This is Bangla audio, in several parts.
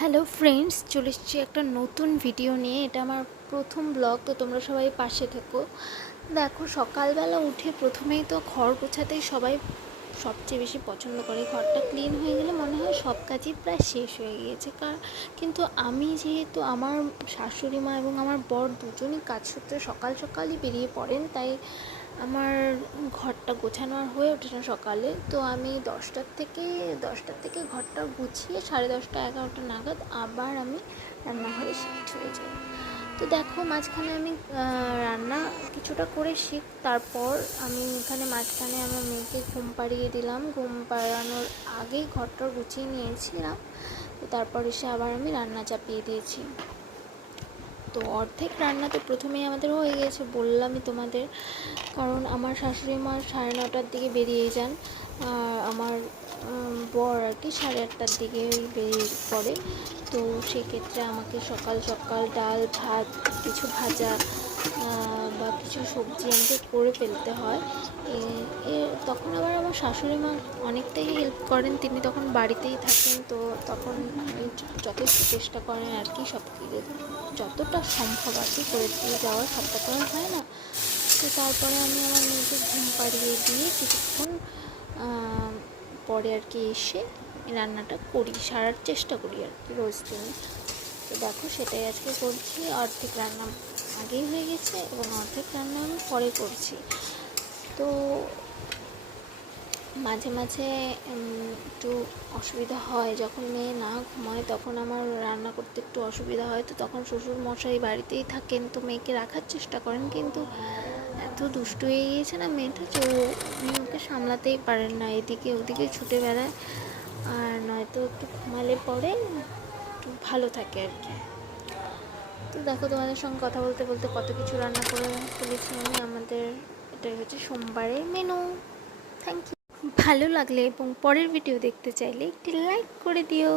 হ্যালো ফ্রেন্ডস, চলে এসেছি একটা নতুন ভিডিও নিয়ে। এটা আমার প্রথম ব্লগ, তো তোমরা সবাই পাশে থেকো। দেখো, সকালবেলা উঠে প্রথমেই তো ঘর গোছাতেই সবাই সবচেয়ে বেশি পছন্দ করে। ঘরটা ক্লিন হয়ে গেলে মনে হয় সব কাজই প্রায় শেষ হয়ে গিয়েছে। কিন্তু আমি যেহেতু আমার শাশুড়ি মা এবং আমার বর দুজনই কাজ সূত্রে সকাল সকালই বেরিয়ে পড়েন, তাই আমার ঘরটা গোছানো আর হয়ে ওঠে না সকালে। তো আমি দশটার থেকে ঘরটা গুছিয়ে 10:30 11টা নাগাদ আবার আমি রান্নাঘরে শিফট হয়ে যাই। তো দেখো, মাঝখানে আমি রান্না কিছুটা করে তারপর আমি এখানে মাঝখানে আমার মেয়েকে ঘুম পাড়িয়ে দিলাম। ঘুম পাড়ানোর আগেই ঘরটা গুছিয়ে নিয়েছিলাম। তো তারপর এসে আবার আমি রান্না চাপিয়ে দিয়েছি। তো অর্ধেক রান্না তো প্রথমেই আমাদের হয়ে গিয়েছে, বললামই তোমাদের। কারণ আমার শাশুড়ি মা 9:30টার দিকে বেরিয়ে যান, আর আমার বর আর কি 8:30টার দিকে বেরিয়ে পড়ে। তো সেক্ষেত্রে আমাকে সকাল সকাল ডাল ভাত কিছু ভাজা বা কিছু সবজি আমাকে করে ফেলতে হয়। তখন আবার আমার শাশুড়ি মা অনেকটাই হেল্প করেন, তিনি তখন বাড়িতেই থাকেন। তো তখন যথেষ্ট চেষ্টা করেন আর কি, সব যতটা সম্ভব আর কি করে দিয়ে যাওয়ার। সবটা তো হয় না। তো তারপরে আমি আমার মেয়েকে ঘুম পাড়িয়ে দিয়ে কিছুক্ষণ পরে আর কি এসে রান্নাটা সারার চেষ্টা করি আর কি রোজ দিনে। তো দেখো, সেটাই আজকে করছি। অর্ধেক রান্না আগেই হয়ে গেছে এবং অর্ধেক রান্না আমি পরে করছি। তো মাঝে মাঝে একটু অসুবিধা হয়, যখন মেয়ে না ঘুমায় তখন আমার রান্না করতে একটু অসুবিধা হয়। তো তখন শ্বশুর মশাই বাড়িতেই থাকেন, তো মেয়েকে রাখার চেষ্টা করেন, কিন্তু এত দুষ্টু হয়ে গিয়েছে না মেয়েটা, যে ওকে সামলাতেই পারেন না, এদিকে ওদিকে ছুটে বেড়ায়। আর নয়তো একটু ঘুমালে পরে একটু ভালো থাকে আর কি। তো দেখো, তোমাদের সঙ্গে কথা বলতে বলতে কত কিছু রান্না করে ফেলেছি আমি। আমাদের এটাই হচ্ছে সোমবারের মেনু। Thank you. ভালো লাগলে এবং পরের ভিডিও দেখতে চাইলে একটি লাইক করে দিও।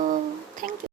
Thank you.